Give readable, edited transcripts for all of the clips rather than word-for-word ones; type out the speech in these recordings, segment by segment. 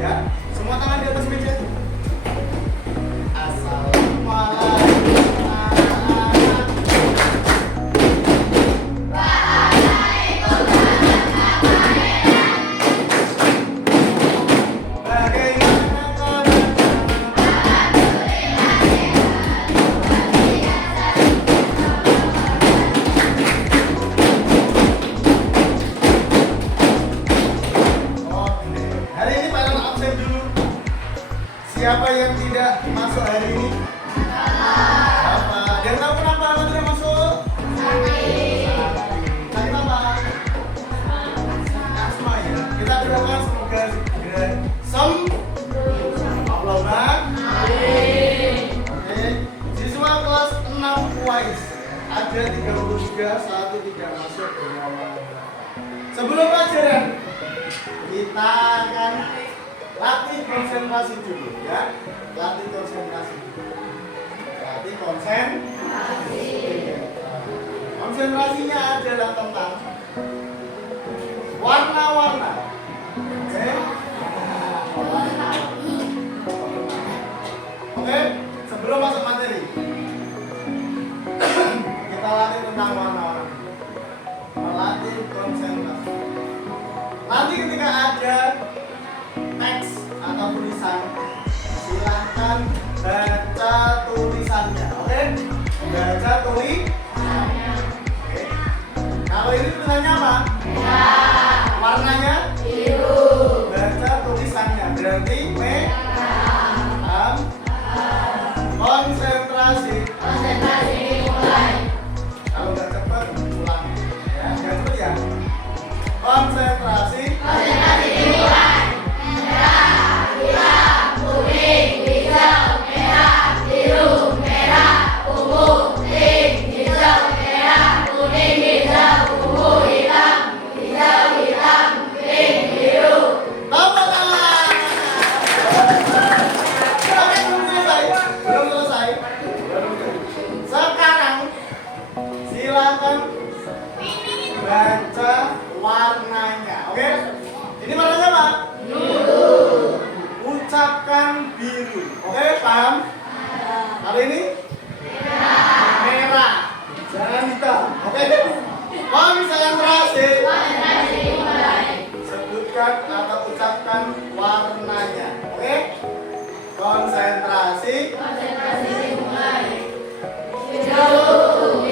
ya. Semua tangan di atas meja. Assalamualaikum. Siapa yang tidak masuk hari ini? Apa? Yang tahu kenapa Anda tidak masuk? Sakit apa? Asma ya. Kita doakan semoga segera sembuh. Allahumma amin. Oke. Siswa kelas 6 UAS ada 33, satu tidak masuk. Sebelum pelajaran kita akan latih konsentrasi dulu ya. Latih konsentrasi dulu. Latih konsentrasi. Konsentrasinya adalah tentang warna-warna. Oke? Oke, sebelum masuk materi. Kita latih tentang warna-warna. Melatih konsentrasi. Nanti ketika ada teks atau tulisan, silahkan baca tulisannya, oke? Baca tulisannya. Oke. Kalau ini tulisannya apa? Warnanya biru. Baca tulisannya berarti merah. Konsentrasi. Konsentrasi mulai. Kalau nggak cepat ulang, ya. Nggak cepat ya. Konsentrasi. Konsentrasi mulai. Baca warnanya, oke? Ini warnanya apa? Biru. Ucapkan biru, oke? Paham? Kali ini? Merah. Jangan hitam, oke? Konsentrasi. Sebutkan atau ucapkan warnanya, oke? Konsentrasi. Konsentrasi mulai. Hijau.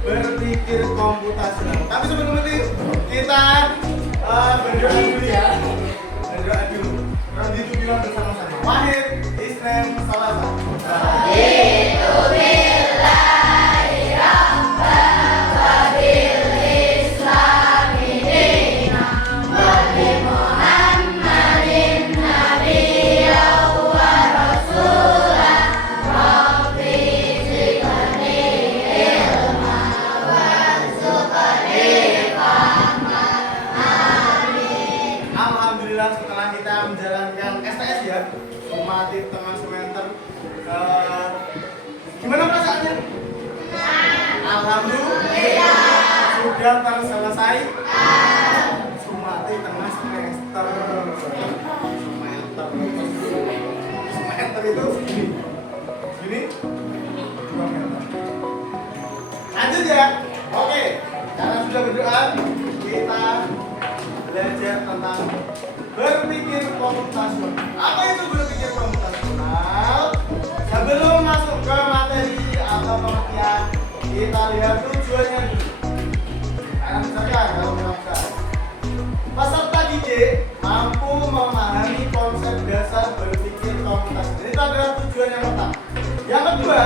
Berpikir komputasional. Tapi sebelum itu kita berdoa dulu ya. Berdoa dulu. Raditu bilang bersama-sama. Wahid, Islam, Salasa. Raditu billahi rabbana wa bil islami dina wa bi Muhammadin nabiyyan wa rasulah rabbi zidni ilma. Alhamdulillah setelah kita menjalankan STS ya, sumatif tengah semester, gimana perasaannya? Alhamdulillah sudah terselesai. Sumatif tengah semester. Semester itu segini, segini 2 meter. Lanjut ya. Oke, karena sudah berdoa, kita belajar tentang berpikir komputasional. Apa itu berpikir komputasional? Sebelum masuk ke materi atau pengertian, kita lihat tujuannya dulu. Karena misalkan kalau kita peserta didik mampu memahami konsep dasar berpikir komputasional. Itu adalah tujuan yang pertama. Yang kedua,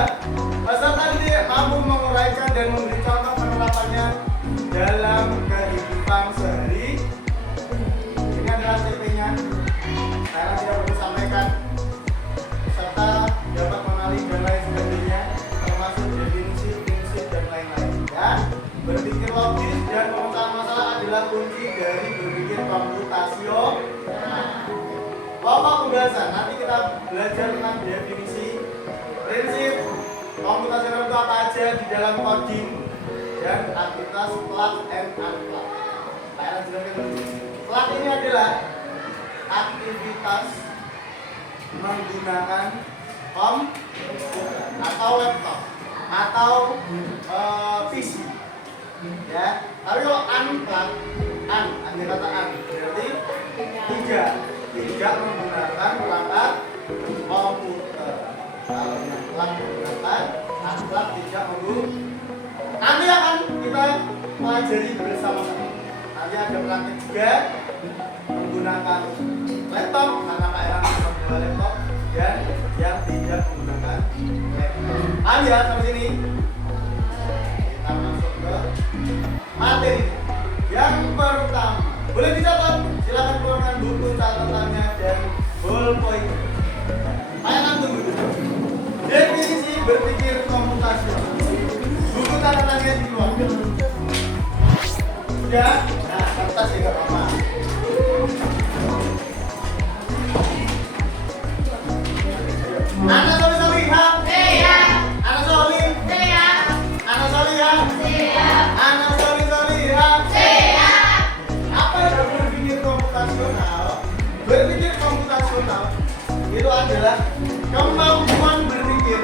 peserta didik mampu menguraikan dan memberi contoh penerapannya dalam sehari. Ini adalah CP-nya. Saya tidak perlu sampaikan, serta dapat mengenali dan lain sebagainya, termasuk definisi, prinsip dan lain-lain. Ya, berpikir logis dan pemecahan masalah adalah kunci dari berpikir komputasional. Pokok pembahasan nanti kita belajar tentang definisi, prinsip komputasional itu apa aja di dalam coding dan aktivitas plug and unplug. Saya lanjutkan dulu. Plug ini adalah aktivitas menggunakan komputer atau laptop atau PC, ya. Tapi kalau unplug, ambil kata berarti tidak menggunakan perangkat komputer. Kalau yang plug menggunakan, unplug tidak menggunakan. Nanti akan kita pelajari bersama-sama. Nanti ada praktek juga menggunakan laptop karena Pak Erang membawa laptop dan yang tidak menggunakan laptop. Paham ya sampai sini? Kita masuk ke materi. Yang pertama, boleh dicatat. Silakan keluarkan buku catatannya dan ballpoint. Pak Erang tunggu dulu. Definisi berpikir komputasional. Buku catatannya dikeluarkan. Sudah? Nah, kertas juga apa? Anak Solihah. Siap. Anak Solih. Siap. Anak Solihah. Siap. Anak Solihah. Siap. Apa yang berpikir komputasional? Berpikir komputasional itu adalah kemampuan berpikir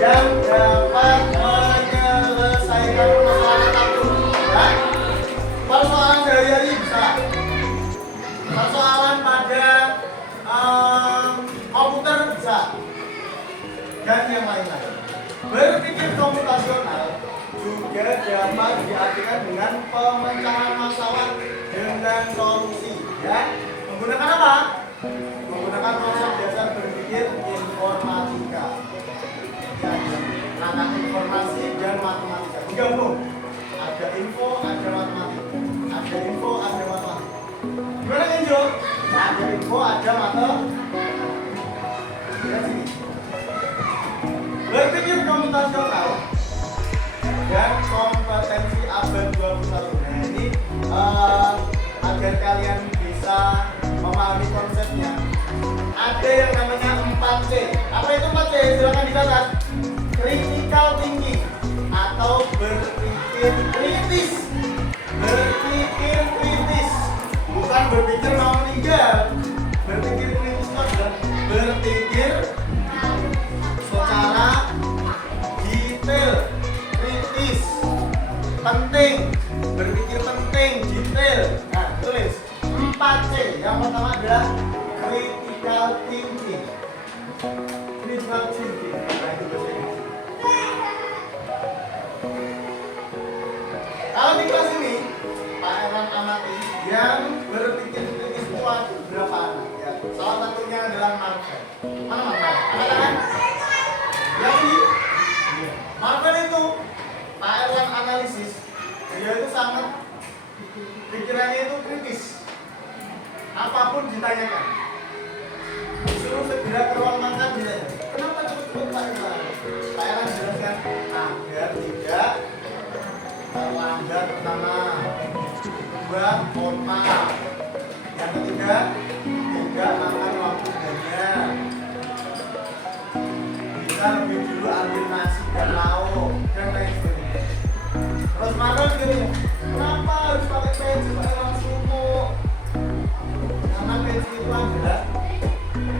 yang dapat menyelesaikan persoalan apapun. Ya? Persoalan sehari-hari bisa. Persoalan pada komputer bisa. Dan yang lain-lain. Berpikir komputasional juga dapat diartikan dengan pemecahan masalah dengan solusi. Ya, menggunakan apa? Menggunakan konsep dasar berpikir informatika. Ya, perangkat informasi dan matematika digabung. Ada info, ada matematika. Ada info, ada matematika. Gimana Kenjo? Ada info, ada matematika. Lihat sini. Berpikir komputasional dan kompetensi abad 21. Nah, ini agar kalian bisa memahami konsepnya. Ada yang namanya 4C. Apa itu 4C? Silakan dicatat. Critical thinking atau berpikir kritis. Berpikir kritis. Bukan berpikir mau meninggal. Berpikir kritis itu adalah berpikir secara detail, kritis, penting, berpikir penting, detail. Nah, tulis 4C. Yang pertama adalah critical thinking. Critical thinking. Nah, itu bahasa Inggris. Kalau di kelas ini, Pak Erang amati yang berpikir kritis itu ada berapa anak? Ya, salah satunya adalah Marvel. Mana Marvel? Ada kan? Yang ini, Marvel itu Pak Erlang analisis, dia itu sangat pikirannya itu kritis. Apapun ditanyakan, disuruh segera ke ruang makan ditanya, kenapa cepet-cepet Pak Erlang? Pak Erlang jelaskan agar tidak terlambat. Pertama, kedua formal, yang ketiga tidak makan waktu banyak. Lebih dulu ambil nasi dan lauk dan lain sebagainya. Terus Marvel begini, kenapa harus pakai pensil langsung kok? Karena pensil itu adalah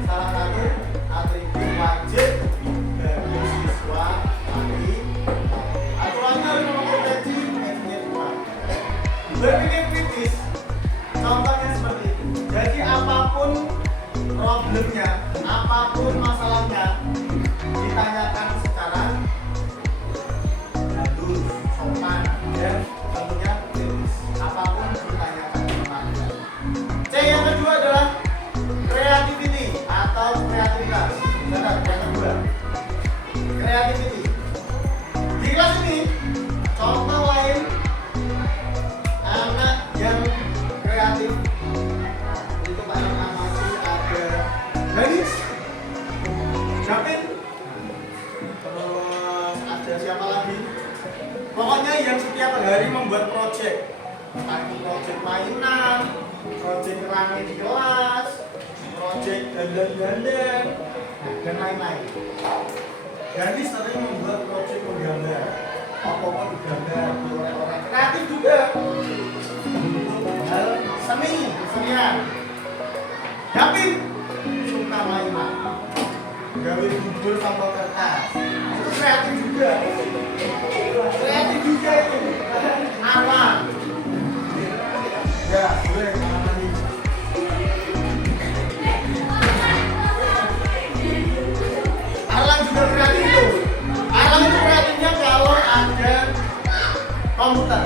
salah satu atribut wajib bagi siswa tadi. Aturannya harus memakai pensil, pensilnya cuma. Berpikir kritis, contohnya seperti itu. Jadi apapun problemnya, apapun masalahnya, ditanyakan secara halus, sopan, dan tentunya kritis. Apapun ditanyakan semuanya. C yang kedua adalah creativity atau kreativitas. Catat yang kedua, creativity. Di kelas ini contoh lain anak yang setiap hari membuat project, entah itu project mainan, project rame di kelas, project dandan-dandan, dan lain-lain. Jadi sering membuat project menggambar, apa-apa digambar, diorek-orek, kreatif juga. Hal seni, kesenian. Gavin suka mainan, gawe bubur sama kertas, itu kreatif juga. Kreatif juga itu. Aman. Ya, boleh. Alang juga kreatif itu. Alang itu kreatifnya kalau ada komputer,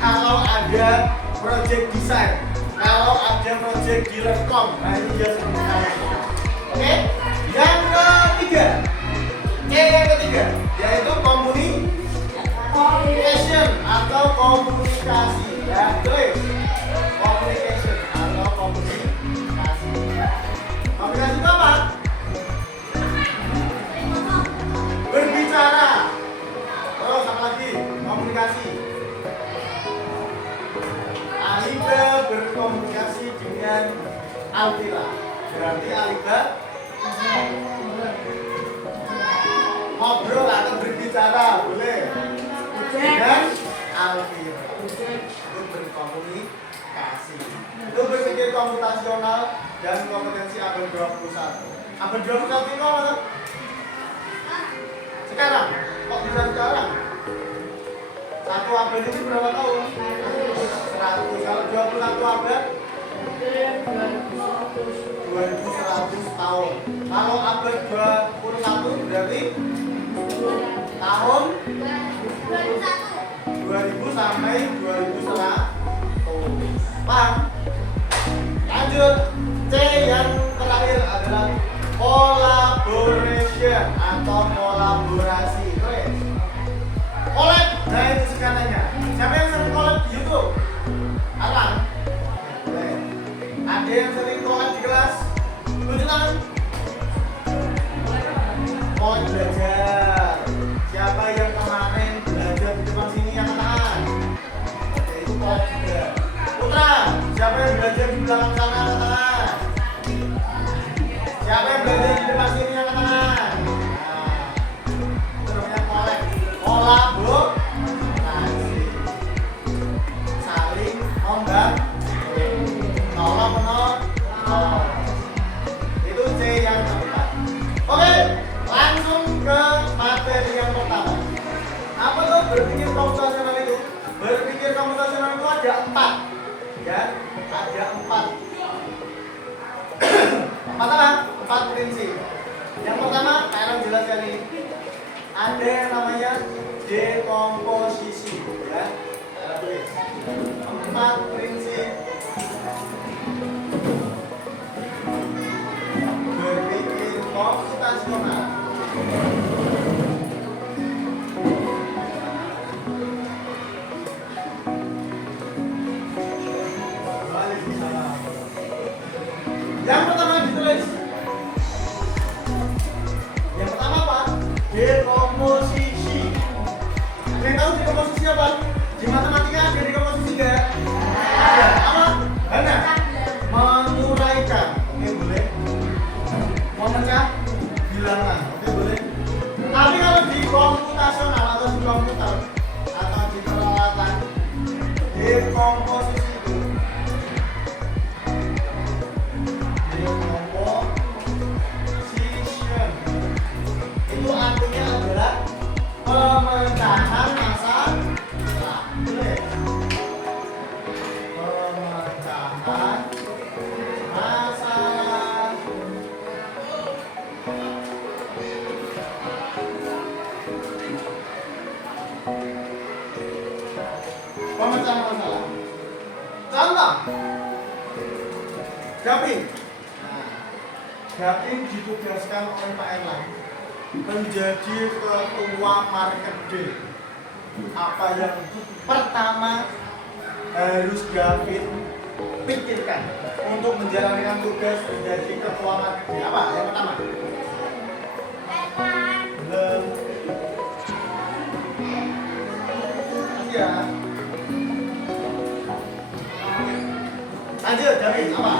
kalau ada project desain, kalau ada project di laptop. Nah itu dia sebenarnya. Oke? Yang ketiga, yang ketiga yaitu communication atau komunikasi. Ya, tulis communication atau komunikasi. Komunikasi itu apa? Berbicara. Terus apa lagi? Komunikasi. Alida berkomunikasi dengan Alvira. Berarti Alida ngobrol atau berbicara, boleh. Dengan Alvira. Itu berkomunikasi. Itu berpikir komputasional dan kompetensi abad 21. Abad 21 itu apa? Sekarang, kok bisa sekarang? Satu abad itu berapa tahun? 100. Kalau 21 abad 2100 tahun. Kalau abad 21 berarti tahun 2000 sampai 2100. Paham? Lanjut. C yang terakhir adalah collaboration atau kolaborasi. Tulis. Collab, nah itu singkatannya. Siapa yang sering collab di YouTube? Alang. Ada yang sering collab di kelas? Tunjuk tangan. Collab belajar. Siapa yang kemarin belajar di depan sini yang tangan? Itu collab juga. Putra, siapa yang belajar di belakang sana yang tangan? Siapa yang belajar di depan sini yang tangan? Nah, itu namanya collab. Kolaborasi. Saling membantu. Tolong menolong. Itu C yang keempat. Oke, langsung ke materi yang pertama. Apa tuh berpikir komputasional itu? Berpikir komputasional itu ada 4. Ya, ada 4. Apa? 4 prinsip. Yang pertama, kalian jelaskan ini. Ada yang namanya dekomposisi, ya. 4 prinsip berpikir komputasional. Yang pertama ditulis. Yang pertama apa? Dekomposisi. Kalian tahu dekomposisi apa? Di matematika ada dekomposisi enggak? Ada. Apa? Benar. Menguraikan. Oke, boleh. Memecah bilangan. Oke, boleh. Tapi kalau di komputasional atau di komputer atau di peralatan, dekomposisi itu decomposition itu artinya adalah pemecahan masalah. Boleh. Pemecahan masalah. Pemecahan masalah. Contoh. Gavin. Gavin ditugaskan oleh Pak Erlang menjadi ketua marketing. Apa yang pertama harus Gavin pikirkan untuk menjalankan tugas menjadi ketua marketing? Apa yang pertama? Belum. saja. Lanjut, David, apa?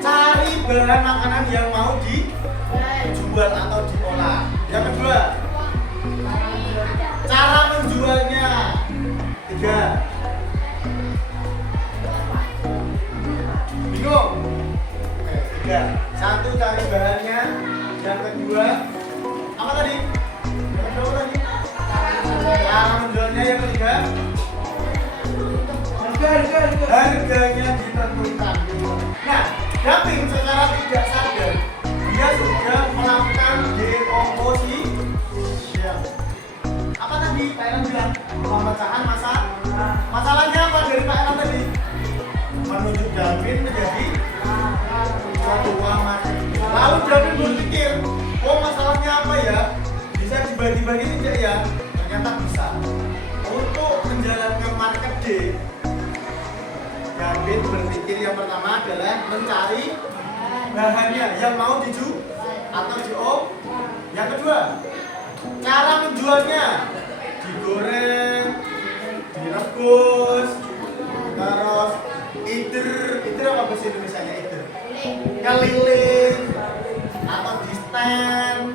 Cari bahan makanan yang mau dijual atau diolah. Yang kedua, cara menjualnya. 3. Bingung? Oke, 3. 1 cari bahannya. Yang kedua, apa tadi? Yang kedua tadi? Cara menjualnya. Yang ketiga, harganya ditentukan. Nah, David secara tidak sadar dia sudah melakukan dekomposisi. Apa tadi Pak Elan bilang? Pemecahan masalahnya apa dari Pak Elan tadi? Menunjuk David menjadi ketua marketing. Lalu David berpikir, oh masalahnya apa ya? Bisa dibagi-bagi tidak ya? Ternyata bisa. Untuk menjalankan marketing, David berpikir yang pertama adalah mencari bahannya yang mau dijual atau diolah. Yang kedua, cara menjualnya, digoreng, direbus, terus either apa bahasa Indonesianya either? Keliling atau di stand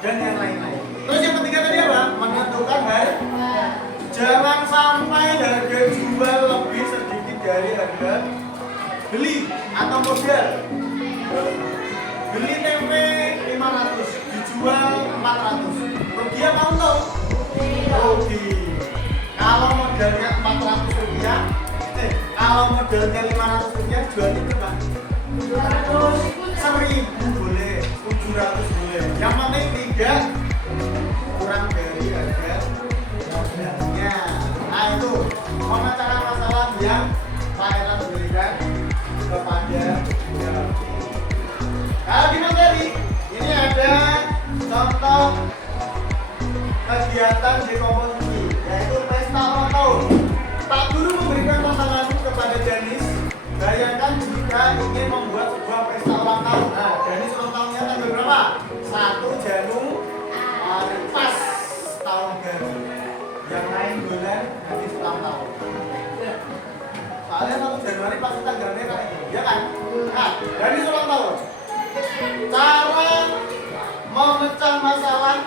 dan yang lain-lain. Terus yang ketiga tadi apa? Menentukan harga. Jangan sampai harga jual lebih sedikit dari harga beli atau modal. Beli tempe 500, dijual 400. Rugi apa untung? Rugi. Kalau modalnya 400 rupiah, kalau modalnya 500 rupiah, jualnya berapa? 1.000 boleh, 700 boleh. Yang penting tidak kurang dari harga modalnya. Nah itu pemecahan masalah yang Pak Elan berikan kepada David. Kalau di materi ini ada contoh kegiatan dekomposisi, yaitu pesta ulang tahun. Pak Guru memberikan tantangan kepada Danis. Bayangkan jika ingin membuat sebuah pesta ulang tahun. Nah, Danis ulang tahunnya tanggal berapa? 1 Januari, pas tahun baru. Yang lain bulan Danis ulang tahun. Soalnya 1 Januari pasti tanggal merah itu, ya kan? Nah, Danis ulang tahun. Cara memecah masalah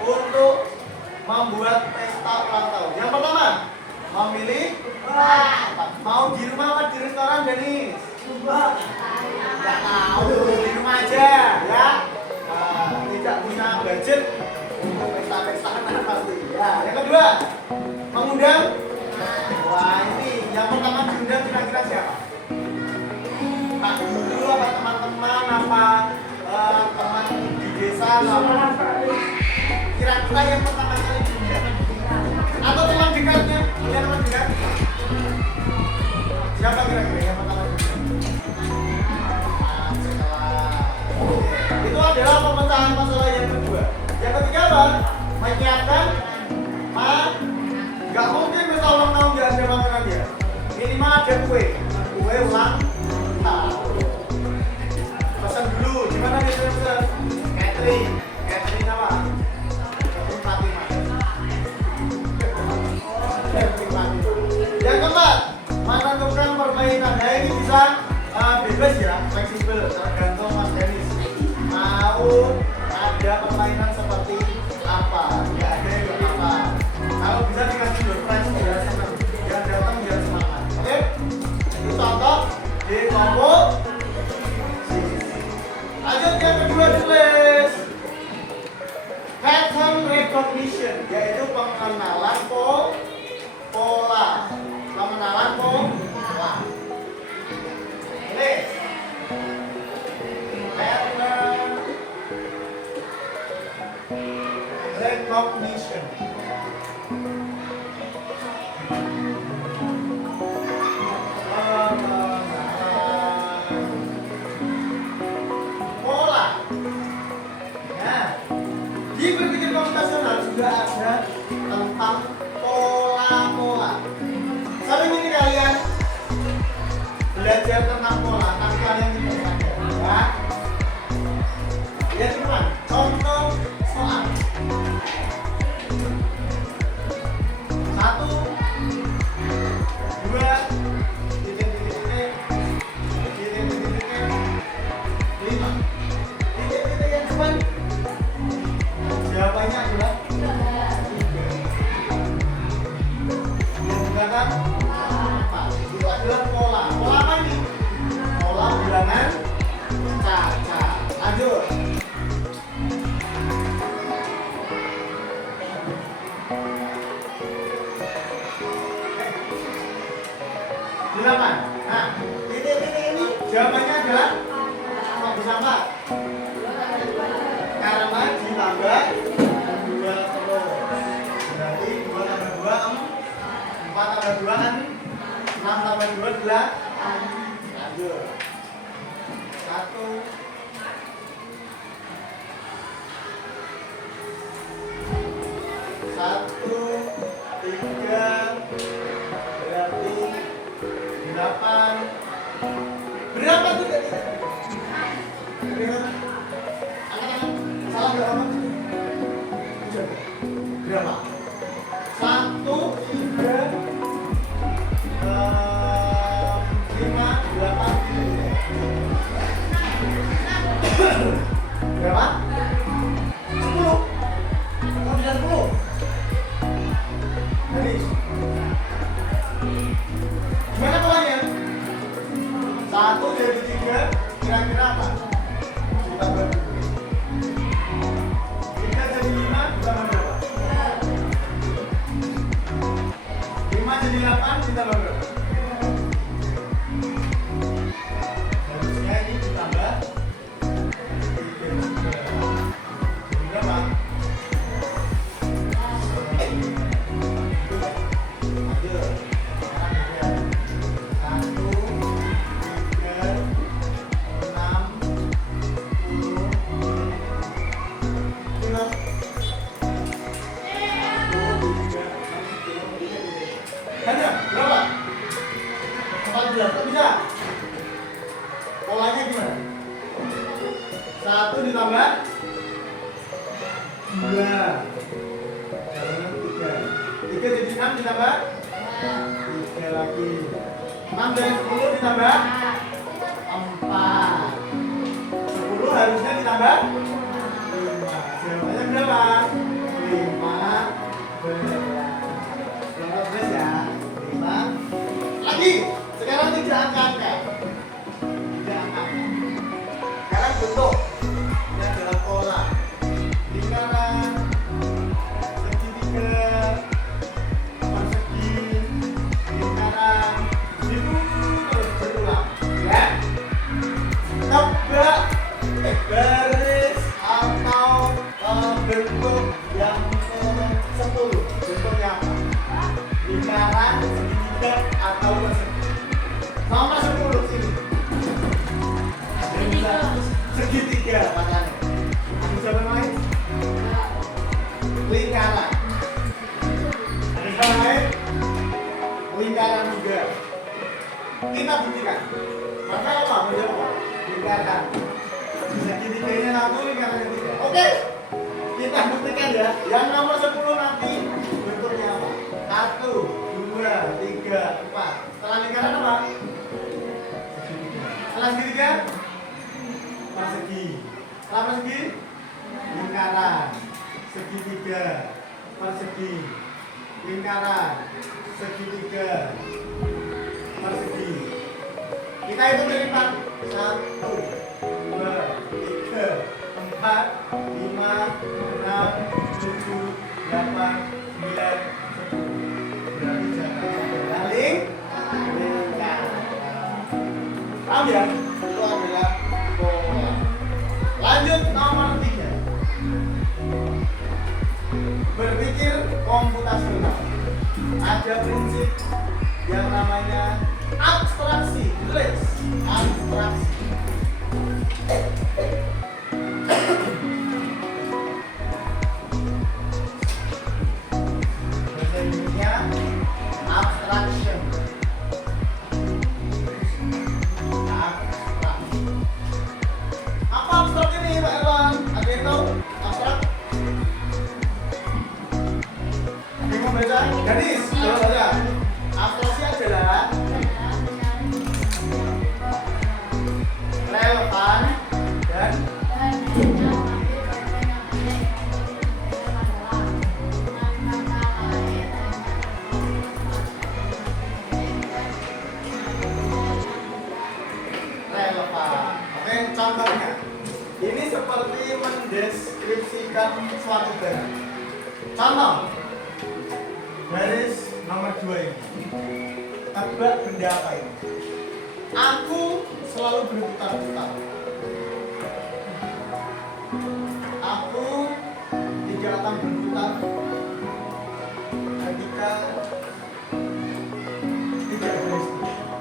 untuk membuat pesta ulang tahun. Yang pertama, memilih mau di rumah atau di restoran, Denis? Nggak tahu, di rumah aja ya. Tidak punya budget untuk pesta-pestaan pasti. Ya, yang kedua, mengundang. Wah, ini yang pertama diundang kira-kira siapa? Pak Guru apa teman-teman apa teman di desa apa? Kira-kira yang pertama kali diundang atau teman dekatnya? Punya teman dekat? Siapa kira-kira yang pertama diundang? Itu adalah pemecahan masalah yang kedua. Yang ketiga apa? Menyiapkan nggak mungkin pesta ulang tahun nggak ada makanan ya. Minimal ada kue ulang tahun. Pesan dulu, gimana biasanya pesan? Catering apa? Catering Fatima. Yang keempat, menentukan permainan. Nah ini bisa bebas ya, fleksibel, tergantung Mas Denis. Mau ada permainan seperti apa? Nggak ada yang nggak apa. Kalau bisa dikasih surprise, biar senang. Biar datang, biar semangat. Oke? Itu contoh di kelompok. Lanjut yang kedua tulis pattern recognition, yaitu pengenalan pola. Pengenalan pola. Tulis pattern recognition. Di berpikir komputasional juga ada tentang pola-pola. Sering ini kalian belajar tentang pola, tapi kalian tidak sadar ya. Lihat teman, contoh soal. 1, 2, titik-titik-titik, titik-titik-titik, 5. Titik-titik yang depan. Jawabannya adalah 3. Yang belakang 4. Itu adalah pola. Pola apa ini? Pola bilangan cacat. Lanjut. 8. Nah, titik-titik ini jawabannya adalah kok bisa 4? Karena ditambah 2 terus. Berarti 2 tambah 2 4 tambah 2 kan 6 tambah 2 adalah. Lanjut. 1, 3, berarti 8. Berapa titik? Angkat-angkat. Salah berapa? Berapa? 1, 3, 5, 8. Berapa? 10. Kamu bisa 10. Jadi gimana polanya? 1 jadi 3 kira-kira apa? Ditambah 3 jadi 5 ditambah berapa? 5 jadi 8 ditambah berapa? Harusnya ini ditambah 3 juga. Jadi berapa? Ada berapa? 14. Kok bisa? Polanya gimana? 1 ditambah 2. Jangan 3. 3 jadi 6 ditambah 3 lagi. 6 dari 10 ditambah 4. 10 harusnya ditambah 5. Jawabannya berapa? 15 ya. 5 lagi. Sekarang tidak angka-angka. Tidak angka. Sekarang bentuk. Ini adalah pola. Lingkaran, segitiga, persegi, lingkaran, itu terus berulang. Ya. Tebak garis atau bentuk yang ke-10. Bentuknya apa? Lingkaran, segitiga, atau persegi. Nomor 10 sini. Segitiga makanya. Ada jawaban lain? Lingkaran. Ada jawaban lain? Lingkaran juga. Kita buktikan. Maka apa? Menjawab. Lingkaran. Segitiganya 1, lingkaran ketiga. Oke. Kita buktikan ya. Yang nomor 10 nanti bentuknya apa? 1, 2, 3, 4. Setelah lingkaran apa? Setelah segitiga? Persegi. Setelah persegi? Lingkaran. Segitiga. Persegi. Lingkaran. Segitiga. Persegi. Kita hitung dari 4. 1, 2, 3, 4, 5, 6, 7, 8, 9, 10. Berarti jangan sampai lingkaran. Paham ya? Itu adalah pola. Lanjut nomor 3. Berpikir komputasional. Ada prinsip yang namanya abstraksi. Tulis abstraksi. Bahasa Inggrisnya abstraction. Apa abstrak ini, Pak Erwan? Ada yang tahu abstrak? Ada yang mau baca? Gadis, mendeskripsikan suatu barang. Contoh, garis nomor 2 ini. Tebak benda apa ini? Aku selalu berputar-putar. Aku tidak akan berputar ketika tidak beristirahat.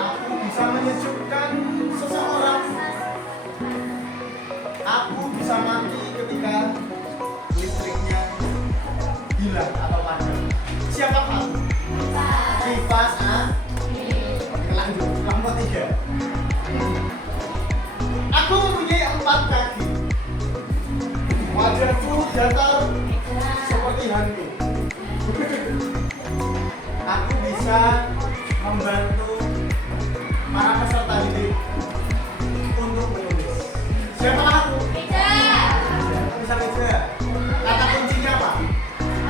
Aku bisa menyejukkan seseorang. Aku bisa mati ketika listriknya hilang atau padam. Siapa kamu? Kipas A. Lanjut, nomor 3. Aku mempunyai 4 kaki. Wajahku datar seperti hantu. Aku bisa membantu para peserta didik untuk menulis. Siapa aku? Bisa meja. Kata kuncinya apa?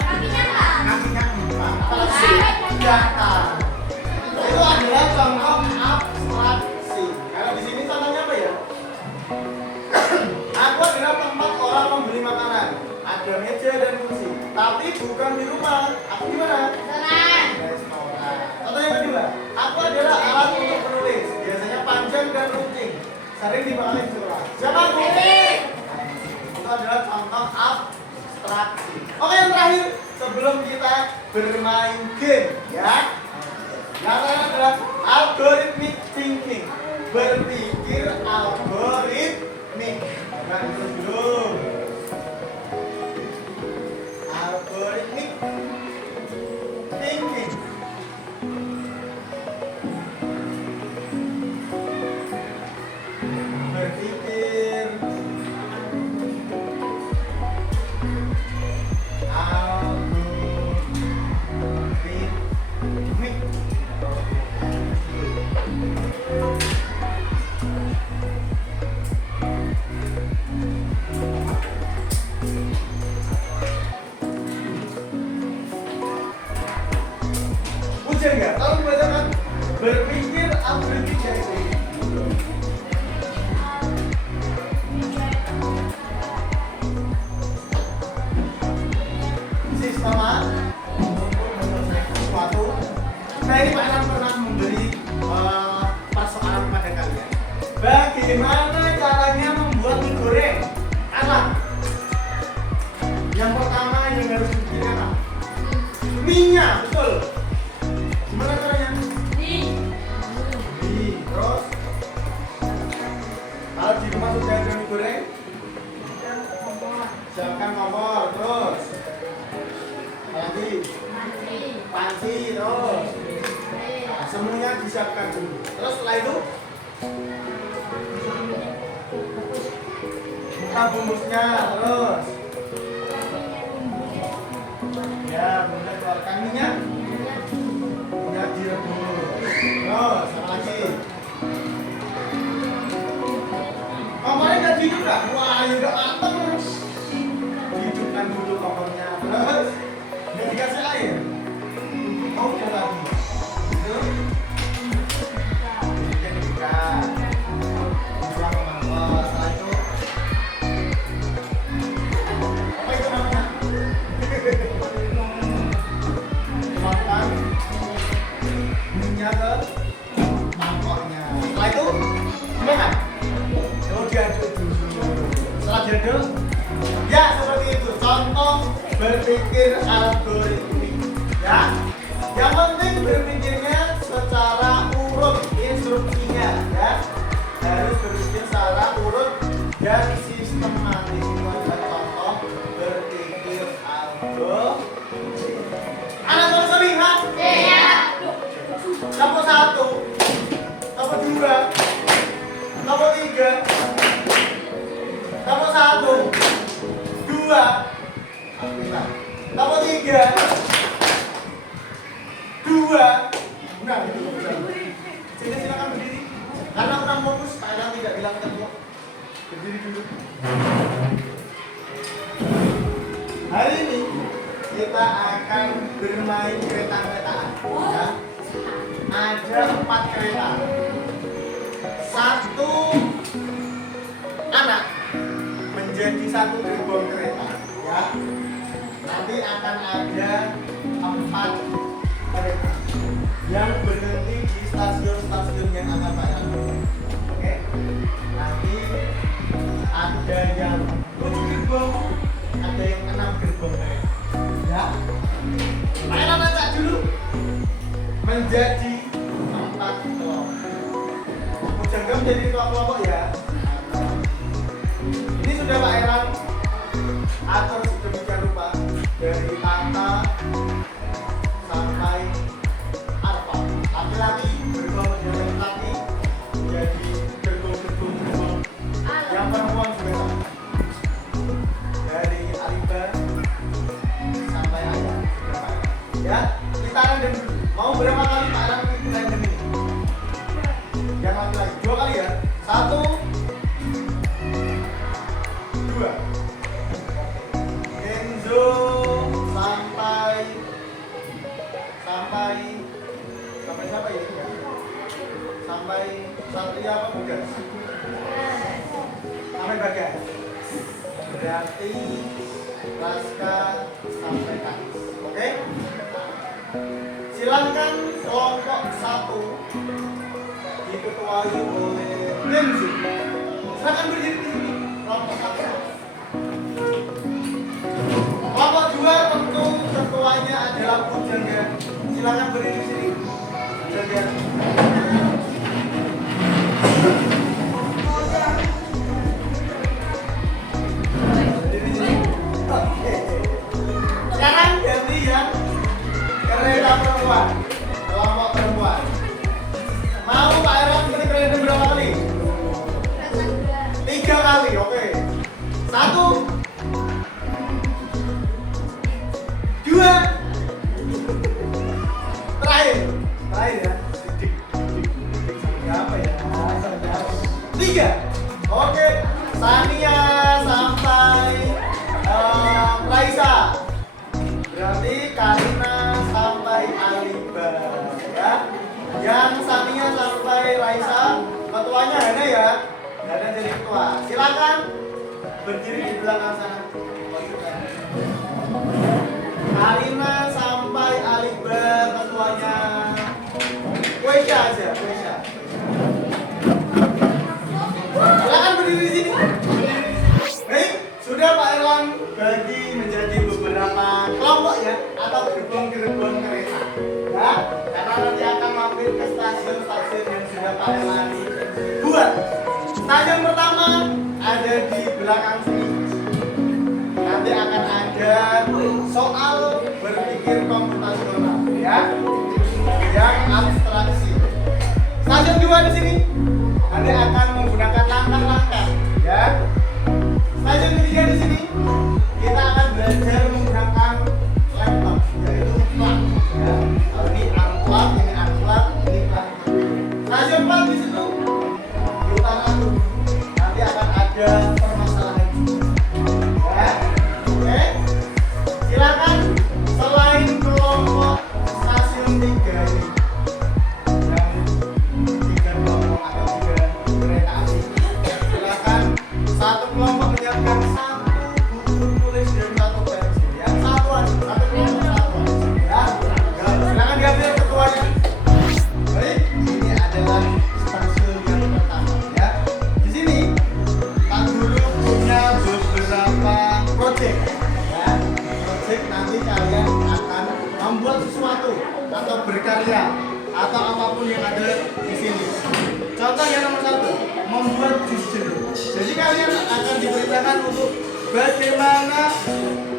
Kakinya 4. Apalagi datar. Itu adalah contoh abstraksi. Kalau di sini contohnya apa ya? Aku adalah tempat orang membeli makanan. Ada meja dan kursi. Tapi bukan di rumah. Aku di mana? Restoran. Contoh yang kedua, aku adalah alat untuk menulis. Biasanya panjang dan runcing. Sering dipakai di sekolah. Siapa aku? Itu adalah contoh abstraksi. Oke, yang terakhir sebelum kita bermain game, ya. Yang terakhir adalah algorithmic thinking. Berpikir algoritmik. Nah, itu dulu. Algorithmic thinking. Berpikir algoritmik. Ujian nggak? Kalau membacakan berpikir algoritmik dari ini. Sistema untuk menyelesaikan sesuatu. Nah, ini Pak Anam pernah memberi persoalan kepada kalian. Bagaimana caranya membuat mie goreng? Anak. Yang pertama yang harus dipikirkan apa? Minyak, betul. Gimana caranya? Terus kalau di rumah sudah ada mie goreng, siapkan kompor. Terus lagi panci. Terus nah, semuanya disiapkan dulu. Terus setelah itu buka bungkusnya. Terus ya, bunda keluarkan minyak direbus. Terus apa lagi? Kompornya nggak dihidup nggak? Wah, ya udah mateng. Hidupkan dulu kompornya. Terus nggak dikasih air. Oh, udah lagi. Itu dibuka. Dibuang ke mangkok. Setelah itu apa itu namanya? Tuangkan minyak ke mangkoknya. Setelah itu gimana? Diaduk dulu. Setelah diaduk, ya seperti itu. Contoh berpikir algoritmik. Ya, yang penting berpikirnya secara urut instruksinya. Ya, harus berpikir secara urut dan sistematis. Itu adalah contoh berpikir algoritmik. Anak bisa lihat? Iya. Nomor 1, nomor 2, nomor 3, nomor 1, 2, nomor 3, 2. Nah, itu bisa. Sini silakan berdiri. Karena kurang fokus, kalian tidak bilang ketua. Berdiri dulu. Hari ini kita akan bermain kereta-keretaan. Ya. Ada 4 kereta. 1 anak menjadi satu gerbong kereta, ya. Nanti akan ada 4 kereta yang berhenti di stasiun-stasiun yang akan Pak Irawan. Oke. Nanti ada yang 7 gerbong, ada yang 6 gerbong kereta. Ya. Pak Irawan acak dulu menjadi 4 kelompok. Jangan menjadi kelompok ya. Ini sudah Pak Irawan atur sedemikian rupa dari tata sampai arpa. Laki-laki gerbong menjadi laki, menjadi gerbong yang perempuan juga sama. Dari Aliba sampai ayah. Ya, kita random dulu. Mau berapa kali Pak Irawan random ini? Yang laki-laki 2 kali ya. 1, 2. Enzo sampai siapa ini ya? Sampai Satria apa Bagas? Sampai Bagas. Berarti Raska sampai Kanis. Oke? Silakan kelompok 1 diketuai oleh Enzo. Silakan berdiri di sini. Kelompok 1. Kelompok 2 tentu ketuanya adalah Pujangga. Silakan berdiri di sini. Pujangga. Berdiri di sini. Oke. Sekarang ganti yang kereta perempuan. Kelompok perempuan. Mau Pak Irawan beri kereta berapa kali? 3 kali, oke. 1, 2, terakhir ya. Apa ya? 3. Oke. Sania sampai Raisa. Berarti Karina sampai Aliba, ya. Yang Sania sampai Raisa, ketuanya Hana ya. Hana jadi ketua. Silakan berdiri di belakang sana. Karina sampai Aliba, ketuanya Weisha aja, Weisha. Silakan berdiri di sini. Baik, sudah Pak Irawan bagi menjadi beberapa kelompok ya, atau gerbong-gerbong kereta. Ya, karena nanti akan mampir ke stasiun-stasiun yang sudah Pak Irawan buat. Stasiun pertama ada di belakang sini. Nanti akan ada soal berpikir komputasional, ya, yang abstraksi. Stasiun 2 di sini. Nanti akan menggunakan langkah-langkah, ya. Stasiun 3 di sini. Kita akan belajar menggunakan laptop, yaitu plat. Ya. Ini unplat, ini unplat, ini plat. Stasiun 4 di situ. Nanti akan ada permasalahan. Ya. Oke. Silakan selain kelompok stasiun 3 ini. Yang 3 kelompok atau 3 kereta api. Silakan satu kelompok menyiapkan 1 buku tulis dan 1 pensil. Yang satu kelompok 1. Ya. Silakan diambil ketuanya. Baik, ini adalah stasiun yang pertama, ya. Di sini Pak Guru punya beberapa proyek, ya. Proyek nanti kalian akan membuat sesuatu atau berkarya atau apapun yang ada di sini. Contoh yang nomor 1, membuat jus jeruk. Jadi kalian akan diberitakan untuk bagaimana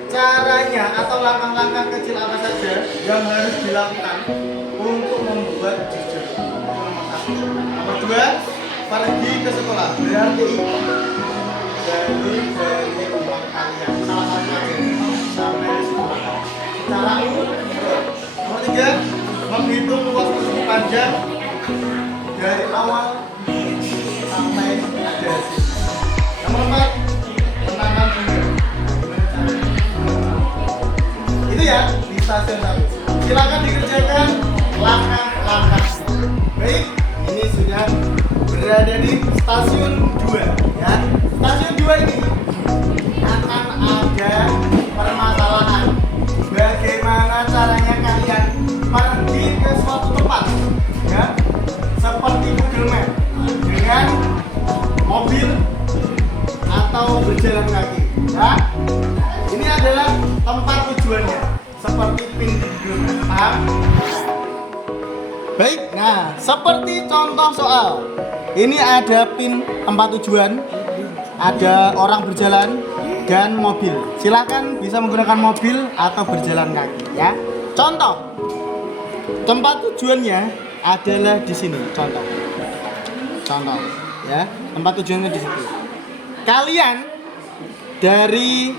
caranya atau langkah-langkah kecil apa saja yang harus dilakukan untuk membuat jus jeruk. Nomor 2, pergi ke sekolah. Berarti dari rumah kalian salah satu aja sampai sekolah. Cara umum. Nomor 3, menghitung luas persegi panjang dari awal sampai akhir. Nomor 4, menanam bunga. Itu ya di stasiun 1. Silakan dikerjakan langkah-langkah. Baik, ini sudah berada di stasiun 2, ya. Stasiun 2 ini akan ada permasalahan. Bagaimana caranya kalian pergi ke suatu tempat, ya, seperti Google Map dengan mobil atau berjalan kaki, ya. Ini adalah tempat tujuannya, seperti pin di Google Map. Paham? Baik, nah seperti contoh soal. Ini ada pin tempat tujuan, ada orang berjalan dan mobil. Silakan bisa menggunakan mobil atau berjalan kaki, ya. Contoh, tempat tujuannya adalah di sini. Contoh, ya. Tempat tujuannya di situ. Kalian dari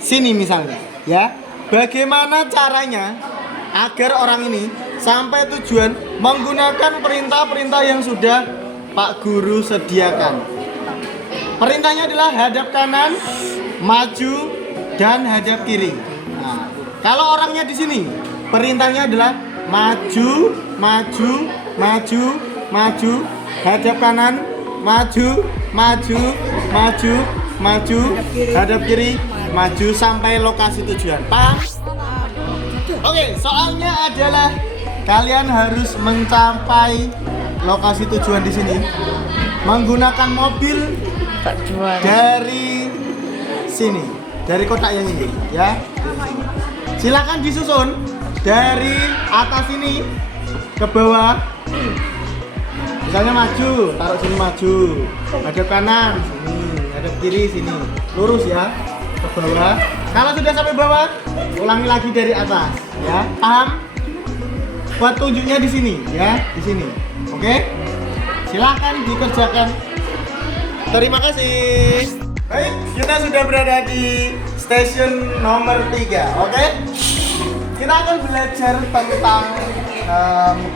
sini misalnya, ya. Bagaimana caranya agar orang ini sampai tujuan menggunakan perintah-perintah yang sudah Pak Guru sediakan? Perintahnya adalah hadap kanan, maju, dan hadap kiri. Nah, kalau orangnya di sini, perintahnya adalah maju, maju, maju, maju, hadap kanan, maju, maju, maju, maju, hadap kiri, maju sampai lokasi tujuan. Paham? Oke, soalnya adalah kalian harus mencapai lokasi tujuan di sini menggunakan mobil dari sini, dari kotak yang ini, ya. Silakan disusun dari atas ini ke bawah. Misalnya maju, taruh sini maju, hadap kanan sini, hadap kiri sini, lurus ya ke bawah. Kalau sudah sampai bawah, ulangi lagi dari atas, ya. Paham? Petunjuknya di sini, ya, di sini. Oke? Silakan dikerjakan. Terima kasih. Baik, kita sudah berada di stasiun nomor 3. Oke? Kita akan belajar tentang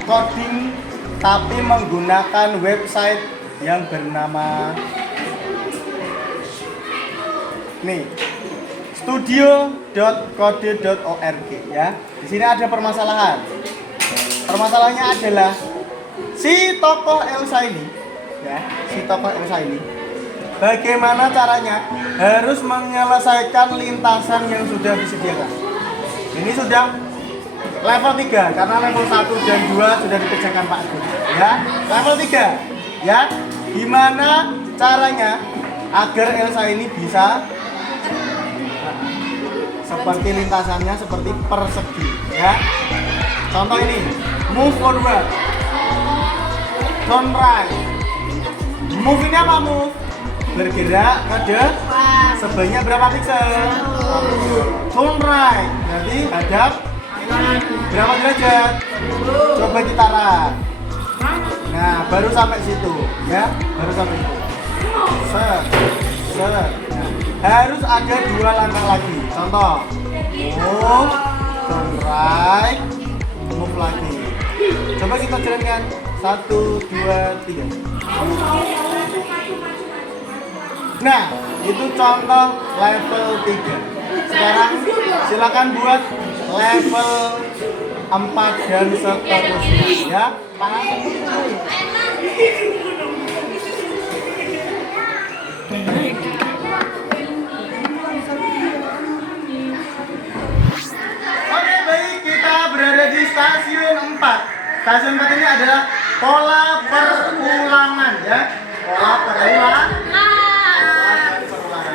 coding tapi menggunakan website yang bernama nih, studio.kode.org, ya. Di sini ada permasalahan. Permasalahannya adalah si tokoh Elsa ini, ya, si tokoh Elsa ini bagaimana caranya harus menyelesaikan lintasan yang sudah disediakan. Ini sudah level 3 karena level 1 dan 2 sudah dikerjakan Pak Guru, ya. Level 3, ya. Gimana caranya agar Elsa ini bisa seperti lintasannya seperti persegi, ya. Contoh ini, move forward, turn right. Move ini apa move? Bergerak ke depan. Sebanyak berapa piksel? Turn right, berarti hadap berapa derajat? Coba ditarik. Nah, baru sampai situ, ya. Baru sampai situ. Set. Nah, harus ada 2 langkah lagi. Contoh, move, turn right, move lagi. Coba kita jalankan. 1, 2, 3. Nah, itu contoh level 3. Sekarang silakan buat level 4 dan seterusnya, ya. Oke, baik, kita berada di stasiun 4. Stasiun 4 ini adalah pola perulangan, ya. Pola perulangan.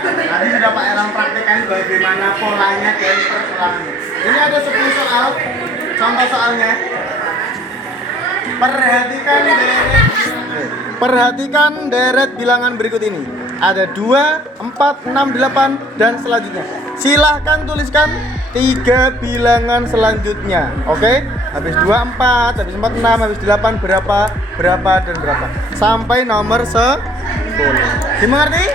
Tadi sudah Pak Erang praktekkan bagaimana polanya dan perulangannya. Ini ada 10 soal. Contoh soalnya. Perhatikan deret bilangan berikut ini. Ada 2, 4, 6, 8 dan selanjutnya. Silahkan tuliskan 3 bilangan selanjutnya. Oke? Habis 2, 4, habis 4, 6, habis 8 berapa, dan berapa. Sampai nomor 10. Dimengerti?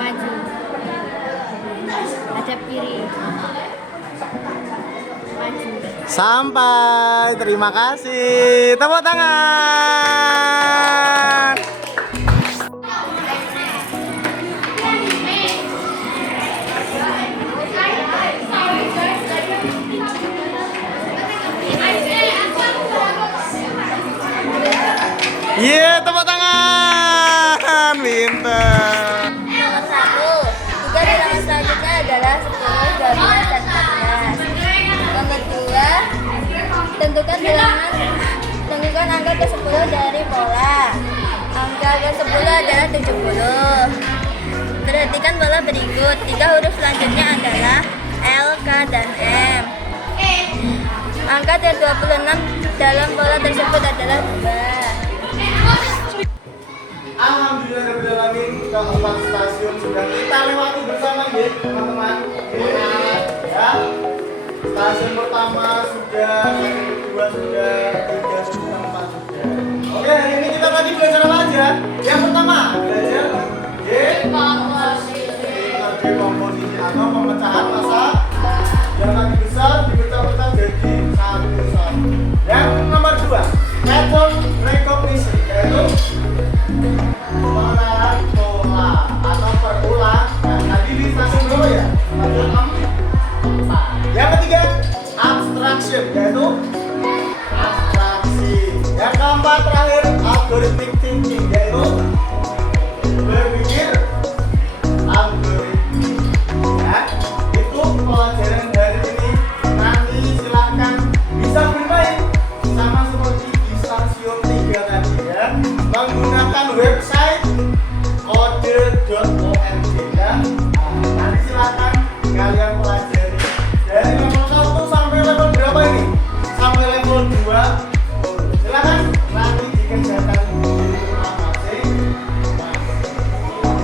Maju. Hadap kiri. Maju. Sampai, terima kasih. Tepuk tangan. Iya, tepuk tangan. Pinter. Nomor 1. Juga bilangan selanjutnya adalah 10, 12, dan 14. Nomor 2. Tentukan angka ke-10 dari pola. Angka ke-10 adalah 70. Perhatikan pola berikut. 3 huruf selanjutnya adalah L, K, dan M. Angka ke-26 dalam pola tersebut adalah 2. Alhamdulillahirrahmanirrahim, keempat stasiun sudah kita lewati bersama ya teman-teman. Ya, stasiun pertama sudah, stasiun kedua sudah, ketiga sudah, empat sudah. Oke, hari ini kita tadi belajar apa aja? Yang pertama belajar dekomposisi atau pemecahan massa yang tadi besar dipecah-pecah jadi satu-satu. Yang nomor 2 pattern recognition, yaitu pengenalan pola atau perulang. Nah, tadi di stasiun berapa ya? Stasiun 4. Yang ketiga abstraction, yaitu abstraksi. Yang keempat terakhir algorithmic thinking, yaitu berpikir algoritmik. Ya, itu pelajaran hari ini. Nanti silakan bisa bermain sama seperti di stasiun 3 tadi ya, menggunakan website kode.org ya. Nanti silakan kalian pelajari dari level 1 sampai level berapa ini? Sampai level 2. Silakan nanti dikerjakan di rumah masing-masing.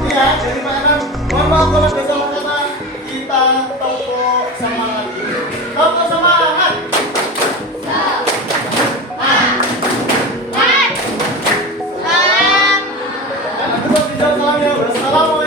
Iya, dari mana? Mohon maaf kalau ada salah kata. Kita tepuk semangat dulu. Tepuk semangat. Salam. Assalamualaikum.